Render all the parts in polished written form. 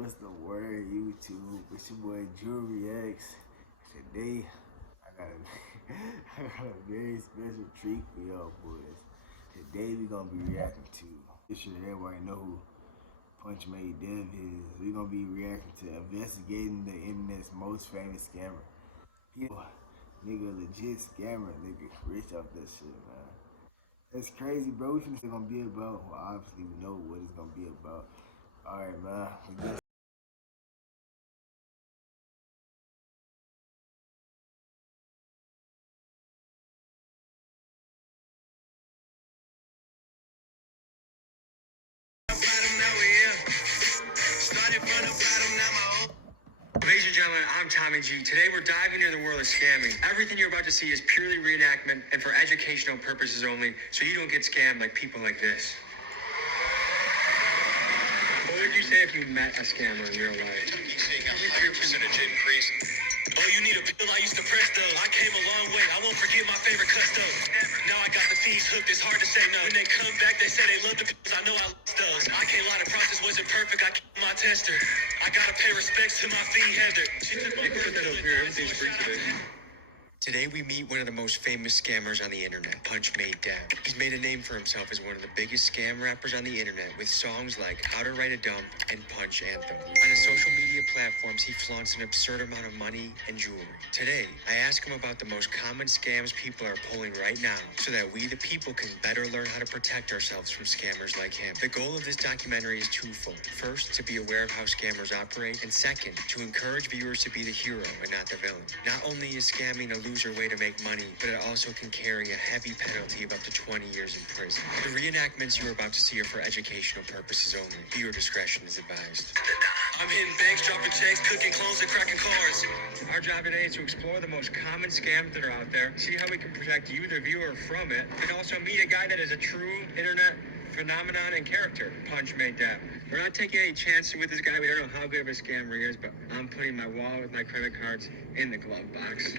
What's the word, YouTube? It's your boy Jewelry X. Today, I got a very special treat for y'all boys. Today, we gonna be reacting to, make sure everybody know who Punch Made Dev is. We gonna be reacting to investigating the internet's most famous scammer. Nigga, legit scammer, nigga, rich off that shit, man. That's crazy, bro. We finna gonna be about. Well, obviously we know what it's gonna be about. Alright, man. Ladies and gentlemen, I'm Tommy G. Today we're diving into the world of scamming. Everything you're about to see is purely reenactment and for educational purposes only, so you don't get scammed like people like this. What would you say if you met a scammer in real life? Seeing a 100% increase. Oh, you need a bill? I used to press those. I came a long way. I won't forget my favorite custos. Now I got the fees hooked. It's hard to say no. When they come back, they say they love the pills. I know I lost those. I can't lie. The process wasn't perfect. I kept my tester. I gotta pay respects to my fee Heather. She took my Put that over here. Everything's free today. Today we meet one of the most famous scammers on the internet, Punch Made Dev. He's made a name for himself as one of the biggest scam rappers on the internet with songs like How to Write a Dump and Punch Anthem. On his social media platforms, he flaunts an absurd amount of money and jewelry. Today, I ask him about the most common scams people are pulling right now so that we the people can better learn how to protect ourselves from scammers like him. The goal of this documentary is twofold. First, to be aware of how scammers operate, and second, to encourage viewers to be the hero and not the villain. Not only is scamming a loser way to make money, but it also can carry a heavy penalty of up to 20 years in prison. The reenactments you're about to see are for educational purposes only. Viewer discretion is advised. I'm hitting banks, dropping checks, cooking clones, and cracking cars. Our job today is to explore the most common scams that are out there, see how we can protect you, the viewer, from it, and also meet a guy that is a true internet phenomenon and character, Punch Made Dev. We're not taking any chances with this guy. We don't know how good of a scammer he is, but I'm putting my wallet with my credit cards in the glove box.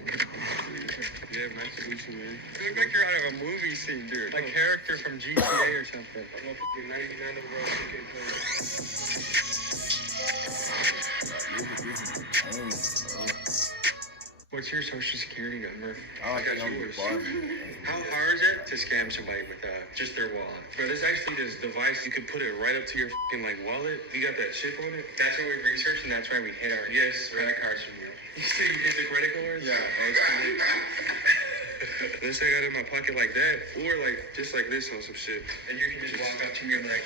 Yeah, nice to meet you, man. You look like you're out of a movie scene, dude. Like character from GTA or something. I'm up to 99 overall ticket player. What's your social security number? I got yours. How hard is it to scam somebody with just their wallet? Bro, there's actually this device, you can put it right up to your f***ing like wallet. You got that chip on it? That's what we researched, and that's why we hid our credit cards from you. You see, you hit the credit cards? Yeah. Unless I got it in my pocket like that, or like just like this on some shit. And you can just walk up to me and like,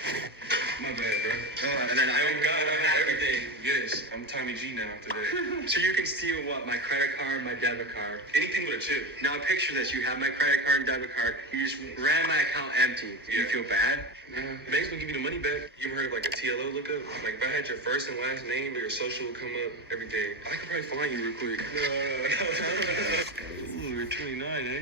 My bad, bro. oh, and then I Thank God I have everything. Yes, I'm Tommy G now after that. So you can steal what? My credit card, my debit card. Anything with a chip. Now picture this, you have my credit card and debit card. You just ran my account empty. Do you Yeah. feel bad? Bank's gonna give you the money back. You ever heard of like a TLO lookup? Like if I had your first and last name, your social would come up every day. I could probably find you real quick. No. Ooh, you're 29, eh?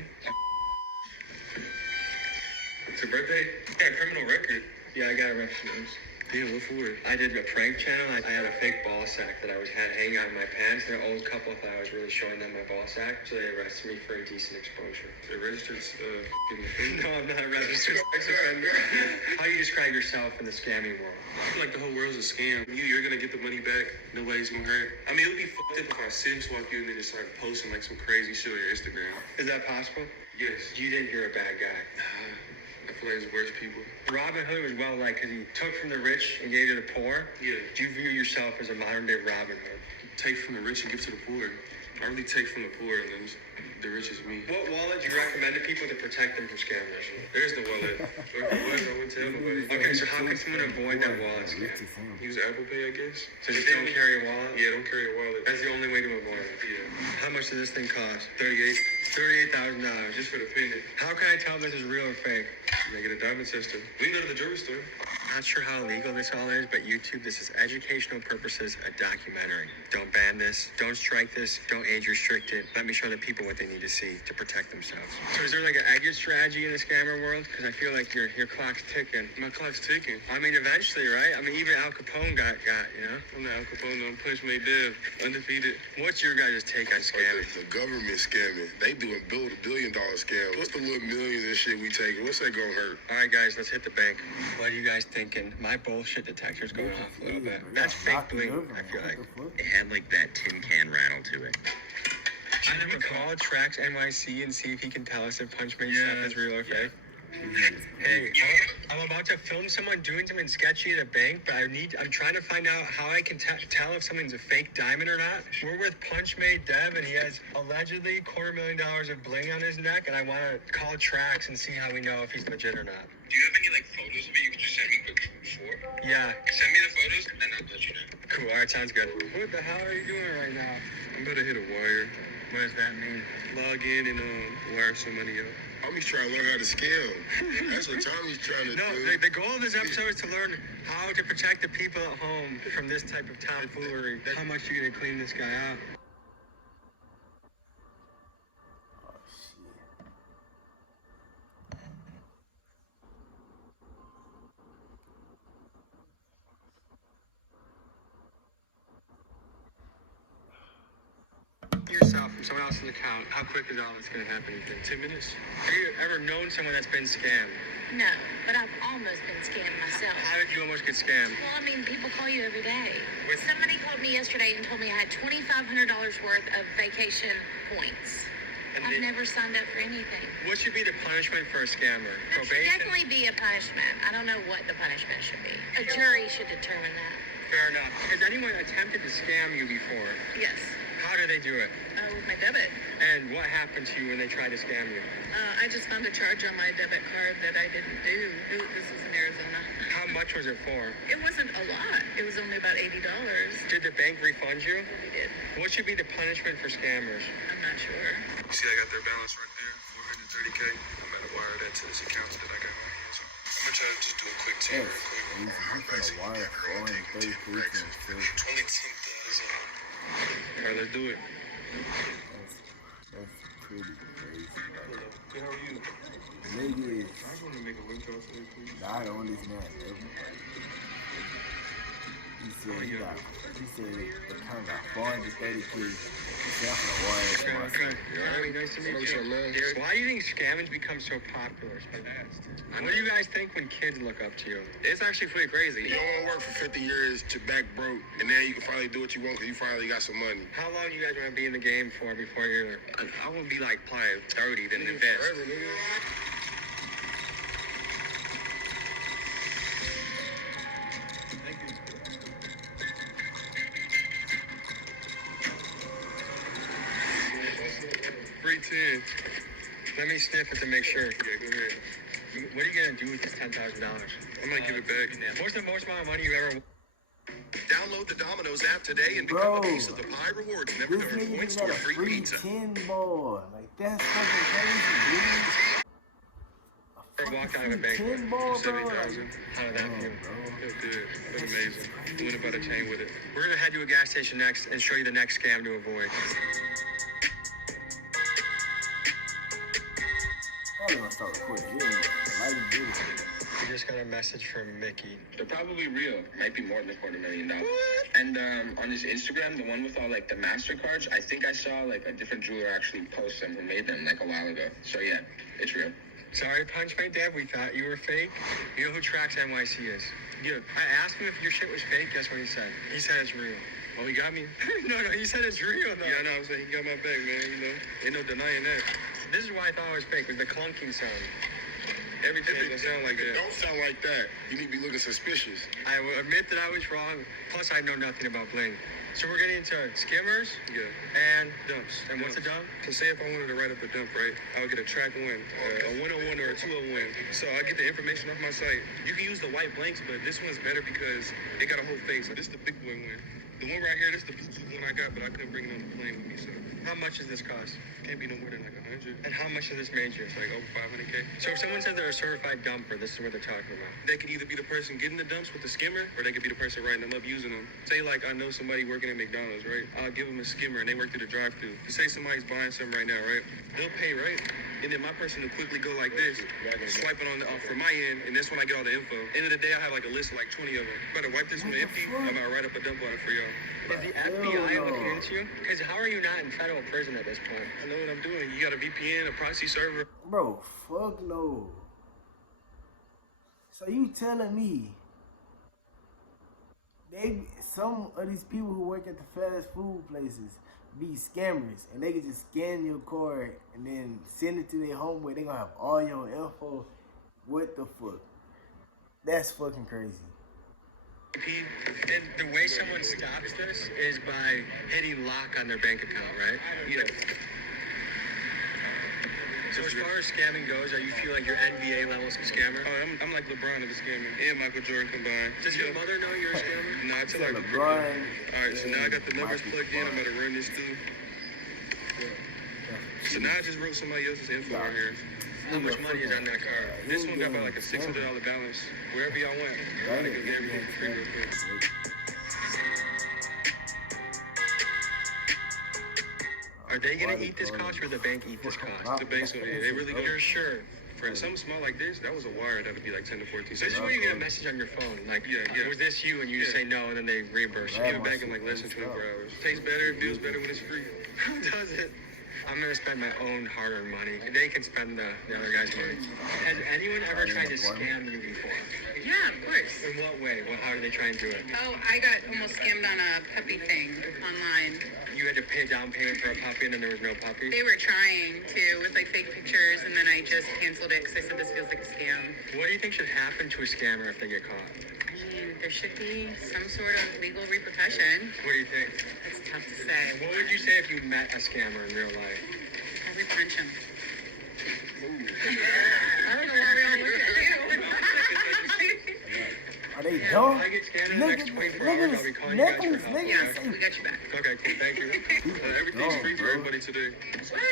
It's your birthday? You got a criminal record. Yeah, I got arrested. Damn, what for? I did a prank channel. I had a fake ball sack that I had hanging on my pants. The old couple thought I was really showing them my ball sack, so they arrested me for indecent exposure. The registered f***ing offender. No, I'm not a registered sex offender. How do you describe yourself in the scamming world? I feel like the whole world's a scam. You're gonna get the money back. Nobody's gonna hurt. I mean, it would be fucked up if I sim swap you and then just start posting like some crazy shit on your Instagram. Is that possible? Yes. You think you're a bad guy? I feel like it's worse people. Robin Hood was well liked because he took from the rich and gave to the poor. Yeah. Do you view yourself as a modern day Robin Hood? Take from the rich and give to the poor. I really take from the poor and then the rich is me. What wallet do you recommend to people to protect them from scammers? There's no wallet. Or if it was, I wouldn't tell nobody. Okay, so how can someone avoid that wallet scam? Use Apple Pay, I guess. So just don't carry a wallet? Yeah, don't carry a wallet. That's the only way to avoid it. Yeah. How much does this thing cost? 38. $38,000. Just for the pendant. How can I tell this is real or fake? And I get a diamond tester. We can go to the jewelry store. Not sure how legal this all is, but YouTube, this is educational purposes, a documentary. Don't ban this. Don't strike this. Don't age restrict it. Let me show the people what they need to see to protect themselves. So is there like an exit strategy in the scammer world? Because I feel like your clock's ticking. My clock's ticking. I mean, eventually, right? I mean, even Al Capone got, you know? I'm not Al Capone, I'm Punch Made Dev. Undefeated. What's your guys' take on scamming? The government scamming. They doing $1 billion scam. What's the little millions and shit we taking? What's that gonna hurt? All right, guys, let's hit the bank. What do you guys think thinking my bullshit detector's going off a little bit. Yeah, That's fake knock the bling, nerve I feel on. like. What the fuck? It had like that tin can rattle to it. I never call Trax NYC and see if he can tell us if Punch Made stuff is real or fake. Hey, I'm about to film someone doing something sketchy at a bank, but I'm trying to find out how I can tell if something's a fake diamond or not. We're with Punch Made Dev, and he has allegedly $250,000 of bling on his neck, and I want to call Trax and see how we know if he's legit or not. Do you have any like photos of it you could just send me quick before? Yeah. Send me the photos and then I'll let you know. Cool. All right, sounds good. What the hell are you doing right now? I'm about to hit a wire. What does that mean? Log in and wire some money up. Tommy's trying to learn how to scam. That's what Tommy's trying to No, do. the goal of this episode is to learn how to protect the people at home from this type of tomfoolery. How much you gonna clean this guy out? Oh shit. Yourself from someone else's account. How quick is all this gonna happen? You think? 10 minutes? Have you ever known someone that's been scammed? No, but I've almost been scammed myself. How did you almost get scammed? Well, I mean, people call you every day. With- Somebody called me yesterday and told me I had $2,500 worth of vacation points. And I've never signed up for anything. What should be the punishment for a scammer? There should Probation? definitely be a punishment. I don't know what the punishment should be. A jury should determine that. Fair enough. Has anyone attempted to scam you before? Yes. How did they do it? With my debit. And what happened to you when they tried to scam you? I just found a charge on my debit card that I didn't do. This was in Arizona. How much was it for? It wasn't a lot. It was only about $80. Did the bank refund you? They did. What should be the punishment for scammers? I'm not sure. See, I got their balance right there, 430K. I'm about to wire that to this account that I got right here. So I'm gonna try to just do a quick 10 Yes. real quick. He's gonna wire $430K to himself. It's only 10,000. All right, let's do it. That's pretty crazy. Hello. Hey, how are you? Niggas, I want to make a link out for this, please. not on this man. He said he said the account got 430K. He said I'm gonna wire it to myself. Hey, nice to meet What's you. up, man? Why do you think scamming become so popular so fast? What do you guys think when kids look up to you? It's actually pretty crazy. You don't want to work for 50 years to back broke, and then you can finally do what you want because you finally got some money. How long do you guys want to be in the game for before you're... I would be like probably 30, then invest. Forever, nigga. Thank you. Free 10. Let me sniff it to make sure. Yeah, go ahead. What are you going to do with this $10,000? I might give it back. What's the most amount of money you ever... Download the Domino's app today and Bro, become a piece of the Pie Rewards. Never this earn nigga points just or got a free free pizza. 10 ball. Like, that's fucking crazy, dude. Ever walked out of a Free bank 10 ball, bro. 70,000. How did that feel? Felt good. Felt amazing. Went about a chain with it. We're going to head to a gas station next and show you the next scam to avoid. Probably gonna start recording here, but lighting beautiful. We just got a message from Mickey. They're probably real. Might be more than $250,000. And on his Instagram, the one with all like the MasterCards, I think I saw like a different jeweler actually post them who made them like a while ago. So yeah, it's real. Sorry, Punch Made Dad, we thought you were fake. You know who Trax NYC is? Yeah. I asked him if your shit was fake. Guess what he said? He said it's real. Oh, he got me? No, he said it's real, though. Yeah, I know. I'm saying he got my back, man. You know, ain't no denying that. This is why I thought it was fake, was the clunking sound. Everything doesn't sound like that. Don't sound like that. You need to be looking suspicious. I will admit that I was wrong. Plus, I know nothing about bling. So we're getting into skimmers Yeah. and Dumps. And what's a dump? So say if I wanted to write up a dump, right? I would get a track one, a 101 or a 201. So I get the information off my site. You can use the white blanks, but this one's better because it got a whole face. This is the big boy one. The one right here, this is the Bluetooth one I got, but I couldn't bring it on the plane with me, so How much does this cost? can't be no more than like 100. And how much does this made you? It's like over 500K. So if someone said they're a certified dumper, this is what they're talking about. They could either be the person getting the dumps with the skimmer, or they could be the person writing them up using them. Say like I know somebody working at McDonald's, right? I'll give them a skimmer and they work through the drive-thru. Say somebody's buying something right now, right? They'll pay, right? And then my person will quickly go like this, swipe it on for my end, and that's when I get all the info. End of the day, I have like a list of like 20 of them. Better wipe this one empty. I'm about to write up a dump on it for y'all. Is the FBI looking into you? Because how are you not in federal prison at this point? I know what I'm doing. You got a VPN, a proxy server. Bro, fuck no. So you telling me some of these people who work at the fast food places be scammers, and they can just scan your card and then send it to their home where they gonna have all your info. What the fuck? That's fucking crazy. And the way someone stops this is by hitting lock on their bank account, right? Yeah. So as far as scamming goes, you feel like you're NBA levels of scammer? Oh, I'm like LeBron of the scammer and Michael Jordan combined. Does your mother know you're a scammer? Nah, I tell her LeBron. All right, so now I got the numbers plugged in. I'm gonna run this through. So now I just wrote somebody else's info right here. How much money is on that card? This one got about like a $600 balance. Wherever y'all went, I think it's everything free real quick. Are they gonna eat this cost or the bank eat this cost? The banks, they really go. You're sure? For something small like this, that was a wire that would be like 10 to 14 This cents. is where you get a message on your phone, like, Yeah. was this you? And you just say no, and then they reimburse you. Give it back in like less than 24 hours. Tastes better, feels better when it's free. Who does it? I'm gonna spend my own hard-earned money. They can spend the other guy's money. Has anyone ever tried to scam you before? Yeah, of course. In what way? Well, how do they try and do it? Oh, I got almost scammed on a puppy thing online. You had to pay down payment for a puppy, and then there was no puppy? They were trying to with like fake pictures, and then I just canceled it because I said this feels like a scam. What do you think should happen to a scammer if they get caught? I mean, there should be some sort of legal repercussion. What do you think? It's tough to say. What would you say if you met a scammer in real life? Probably punch him. I don't know why we all look at you. Are they If dumb? I get scammed in the next 24 hours, I'll be calling you guys for help. Yes, we got you back. Okay, cool. Thank you. Everything's free for everybody today. What?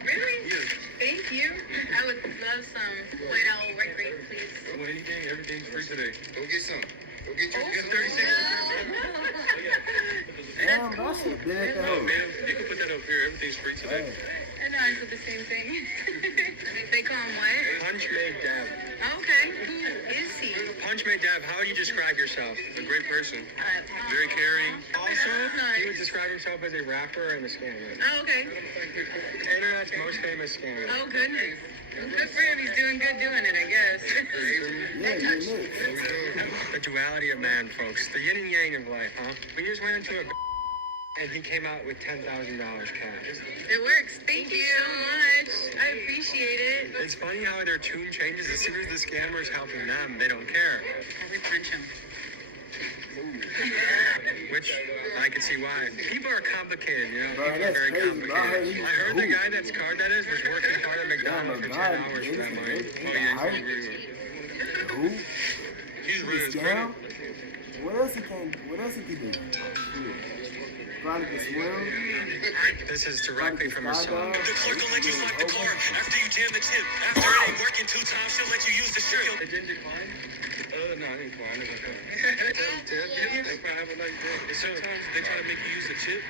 Really? Thank you. I would love some White Owl white grape, please. Want anything? Everything's free today. Go get some. Go get you. Get 36. Damn, bro, I should have been at the Oh, house. man, you can put that up here. Everything's free today. I know, I said the same thing. They call him what? Punch Made Deb. Okay, who is he? Punch Made Deb, how would you describe yourself? A great person. Very Very caring. Also, he would Nice. describe himself as a rapper and a scammer. Oh, okay. Internet's most famous scammer. Oh, goodness. Good for him. He's doing good doing it, I guess. Yeah, yeah, The duality of man, folks. The yin and yang of life, huh? We just went into a and he came out with $10,000 cash. It works. Thank you so much. I appreciate it. It's funny how their tune changes as soon as the scammer's helping them. They don't care. Probably punch him. Which I can see why. People are complicated, you know? Bro, People are that's very crazy, bro. I heard complicated. he I was heard the cool. guy that's card that is was working hard at McDonald's for 10 hours for that money. Oh, yeah, he's really good. Who? He's running his Scam? credit. What else he can do? Probably can swim. This is directly from his song. The clerk will let you swipe the card after you jam the tip. After it ain't working 2 times, she'll let you use the shirt. It didn't decline? No, I ain't fine. They probably have a nice day. Sometimes they try to make you use the chip,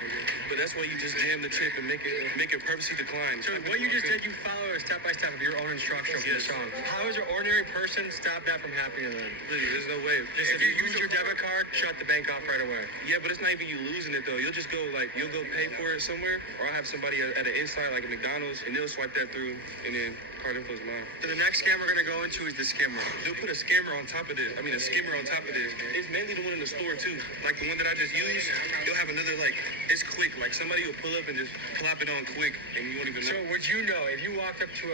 but that's why you just jam the chip and make it purposely decline. So what you just did, you follow a step-by-step of your own instructions for the song. How does an ordinary person stop that from happening to them? Really, there's no way. Just If you use your debit card, shut the bank off right away. Yeah, but it's not even you losing it though. You'll just go you'll go pay for it somewhere, or I'll have somebody at an inside like a McDonald's, and they'll swipe that through, and then card info's mine. So the next scam we're gonna go into is the skimmer. They'll put a scammer on top of this. I mean, a skimmer on top of this. It's mainly the one in the store too. Like the one that I just used, you'll have another it's quick. Like somebody will pull up and just plop it on quick, and you won't even know. So would you know, if you walked up to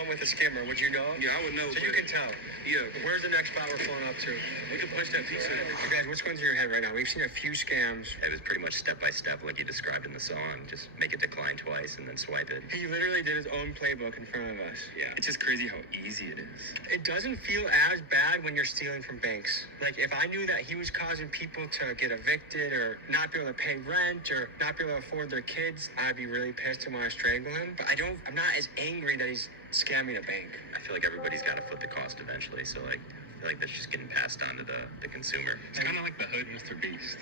one with a skimmer, would you know? Yeah, I would know. So you can tell. Yeah. Where's the next spot we're pulling up to? We can punch that pizza. You guys, what's going through your head right now? We've seen a few scams. It was pretty much step by step like you described in the song. Just make it decline twice and then swipe it. He literally did his own playbook in front of us. Yeah, it's just crazy how easy it is. It doesn't feel as bad when you're stealing from banks. Like, if I knew that he was causing people to get evicted or not be able to pay rent or not be able to afford their kids, I'd be really pissed and want to strangle him. But I'm not as angry that he's scamming a bank. I feel like everybody's got to foot the cost eventually. So I feel like that's just getting passed on to the consumer. It's kind of like the hood Mr. Beast.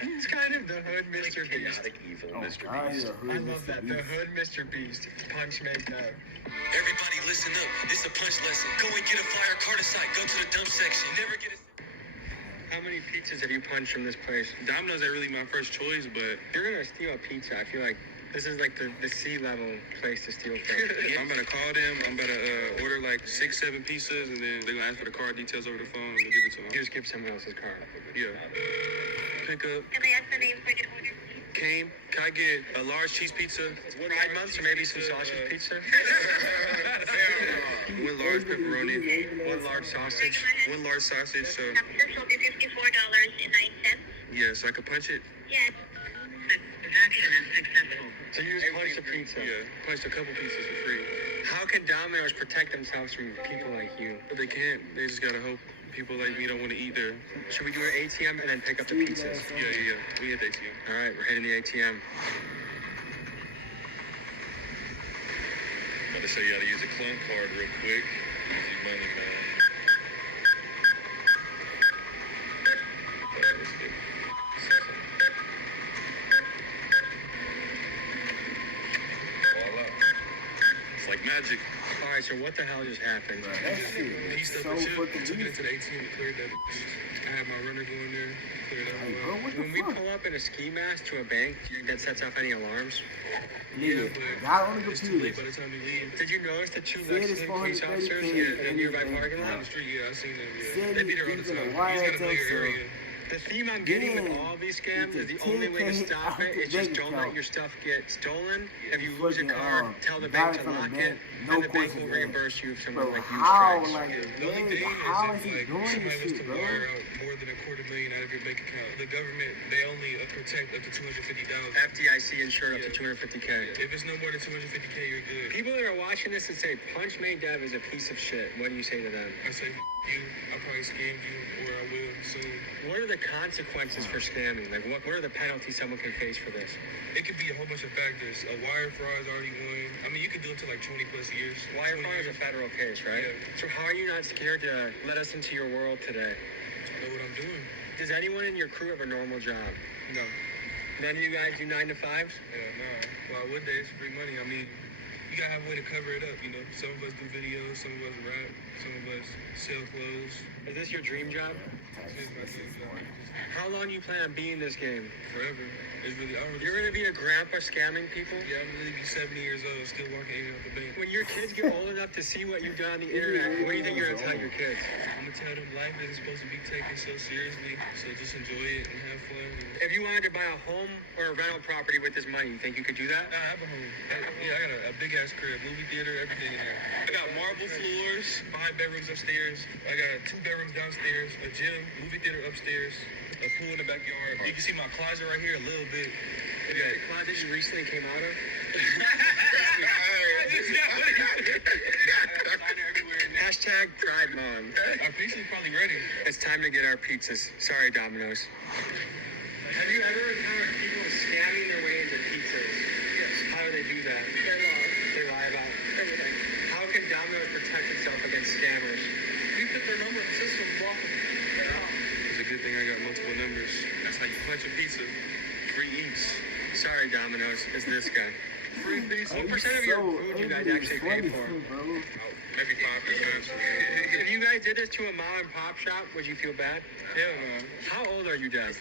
It's kind of the hood Mr. Beast. Chaotic evil Mr. I Beast. I love that. The hood Mr. Beast. Punch made that. Everybody listen up. It's a punch lesson. Go and get a flyer card aside. Go to the dump section. Never get a... How many pizzas have you punched from this place? Domino's ain't really my first choice, but You're gonna steal a pizza. I feel like this is like the C-level place to steal from. I'm about to call them. I'm about to order 6, 7 pizzas, and then they're gonna ask for the card details over the phone, and they'll give it to them. You just give someone else's card. Yeah. pickup. Can I ask the name for your order, please? Kane, can I get a large cheese pizza? Pride month, or maybe some sausage pizza. One large pepperoni. One large sausage. One large sausage. So This will be $54.09. yes, I could punch it. Yes. Action is successful. So you just punched a pizza. Yeah, punched a couple pizzas for free. How can Domino's protect themselves from people like you? But they can't. They just gotta hope people like me don't want to eat there. Should we do an ATM and then pick up the pizzas? Yeah. We hit ATM. All right, we're hitting the ATM. Gotta show you how to use a clone card real quick. Easy money, man. Let's do it. Voila. It's like magic. All right, so what the hell just happened? That shit Pieced is up so the chip, fucking took it easy. into the ATM and cleared that. I had my runner go in there, cleared that Like, all bro, out. what the When we fuck? pull up in a ski mask to a bank, do you think that sets off any alarms? Nigga, but got on the it's too late computer. by the time we leave. Did you notice the two Said it's Mexican police 430K officers in a nearby parking On lot? the street, yeah, I seen them. Said Yeah. They be there all the he's gonna time. wire He's got a that bigger so- area. The theme I'm getting with Then all these scams is the it's only way to 10K stop out it the is just bank don't let account. your stuff get stolen. If you lose a Fucking, car, tell the got bank it to from the lock bank, it, no and the bank questions will asked. reimburse you if someone Bro, like you how? strikes. Like, The only man, thing how is is he if doing somebody this was shit, to bro? wire out more than $250,000 out of your bank account, the government, they only protect up to $250,000. FDIC insured up to 250K. If it's no more than $250K, you're good. People that are watching this and say Punch Made Dev is a piece of shit, what do you say to them? I say, you, I probably scammed you, or I will soon. What are the consequences for scamming? Like, what are the penalties someone can face for this? It could be a whole bunch of factors. A wire fraud is already one. I mean, you could do it to like 20 plus years. Wire 20 fraud is a years. federal case, right? Yeah. So how are you not scared to let us into your world today? Know what I'm doing? Does anyone in your crew have a normal job? No. None of you guys do 9 to 5s? Yeah, no. Well, would they? It's free money. I mean, you gotta have a way to cover it up, you know? Some of us do videos, some of us rap, some of us sell clothes. Is this your dream job? It's my dream job. How long do you plan on being in this game? Forever. It's really, I don't really. You're gonna be a grandpa scamming people? Yeah, I'm really be 70 years old, still walking in and out the bank. When your kids get old enough to see what you've done on the internet, what do you think you're gonna tell your kids? I'm gonna tell them life isn't supposed to be taken so seriously, so just enjoy it and have fun. And If you wanted to buy a home or a rental property with this money, you think you could do that? I have a home. I got a big ass crib, movie theater, everything in there. I got marble floors, 5 bedrooms upstairs. I got 2 bedrooms downstairs, a gym, movie theater upstairs, a pool in the backyard. You can see my closet right here a little bit. Is that the closet you recently came out of? Hashtag Pride Month. Our pizza's probably ready. It's time to get our pizzas. Sorry, Domino's. Have you ever encountered people scamming their way into pizzas? Yes. How do they do that? They lie about everything. How can Domino's protect itself against scammers? We put their number in the system, walk them. It's a good thing I got multiple numbers. That's how you punch a pizza. Free eats. Sorry, Domino's. It's this guy. Free pizza. What percent of your food you guys actually pay for? Bro. Maybe 5%. If you guys did this to a mom and pop shop, would you feel bad? Hell no. How old are you, Dad?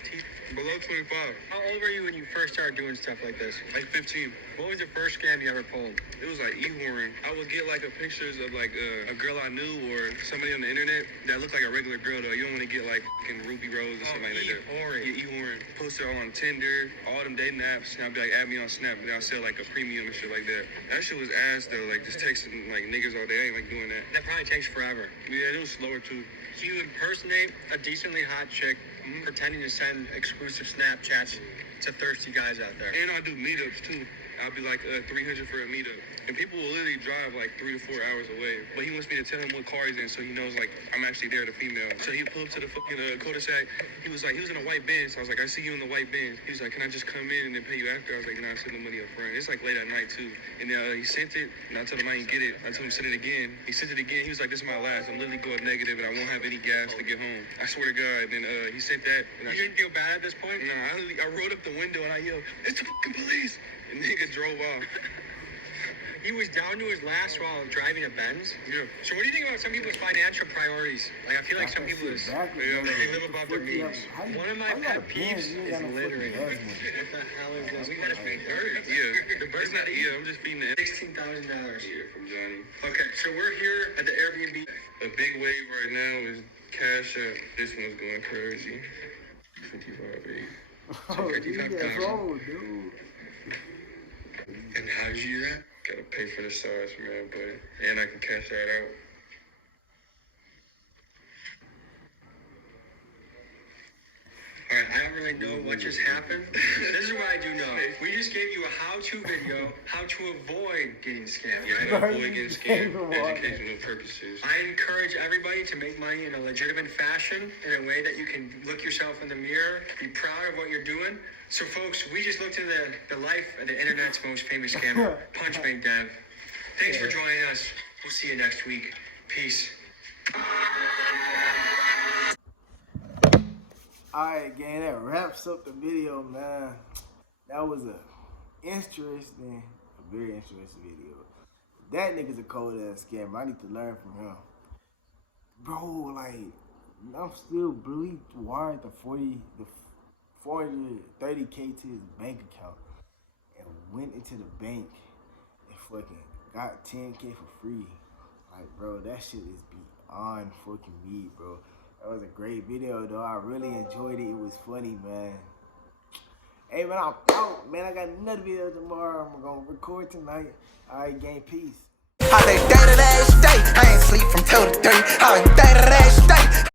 Below 25. How old were you when you first started doing stuff like this? Like 15. What was the first scam you ever pulled? It was like e-horn. I would get like pictures of like a girl I knew or somebody on the internet that looked like a regular girl though. You don't want to get like fucking Ruby Rose or something like that. e-horn. Yeah, e-horn. Posted on Tinder, all them dating apps. And I'd be like, add me on Snap. And I'll sell like a premium and shit like that. That shit was ass though. Like just texting like niggas all day. I ain't like doing that. That probably takes forever. Yeah, it was slower too. So you impersonate a decently hot chick, pretending to send exclusive Snapchats to thirsty guys out there. And I do meetups too. I'll be like 300 for a meetup. And people will literally drive like 3 to 4 hours away. But he wants me to tell him what car he's in so he knows like I'm actually there, the female. So he pulled up to the fucking cul-de-sac. He was in a white Benz. So I was like, I see you in the white Benz. He was like, can I just come in and then pay you after? I was like, nah, send the money up front. It's like late at night too. And then he sent it and I told him I didn't get it. I told him send it again. He sent it again. He was like, this is my last. I'm literally going negative and I won't have any gas to get home. I swear to God. And then he sent that. And You didn't feel bad at this point? Nah, I rolled up the window and I yelled, it's the fucking police. And nigga drove off. He was down to his last while driving a Benz? Yeah. So what do you think about some people's financial priorities? Like, I feel like some people is, they live above their means. One of my pet peeves is littering. What the hell is this? We gotta pay $30. Yeah. The bird's not Yeah, I'm just feeding the $16,000. here from Johnny. Okay, so we're here at the Airbnb. A big wave right now is Cash App. This one's going crazy. 55.8. Oh, $55,000, dude. And how did you do that? Gotta pay for the sauce, man, but and I can cash that out. Alright, I don't really know what just happened. This is what I do know. We just gave you a how-to video, how to avoid getting scammed. Yeah, I avoid getting scammed for educational purposes. I encourage everybody to make money in a legitimate fashion, in a way that you can look yourself in the mirror, be proud of what you're doing. So folks, we just looked at the life of the internet's most famous scammer, Punch Made Dev. Thanks for joining us. We'll see you next week. Peace. Alright, gang, that wraps up the video, man. That was a very interesting video. That nigga's a cold ass scammer. I need to learn from him. Bro, like, I'm still bleed wired the 430K to his bank account and went into the bank and fucking got 10K for free. Like, bro, that shit is beyond fucking me, bro. That was a great video, though. I really enjoyed it. It was funny, man. Hey, man, I'm out, man. I got another video tomorrow. I'm going to record tonight. All right, gang, peace. I say day to day, I ain't sleep from 2 to 3. I say day to day.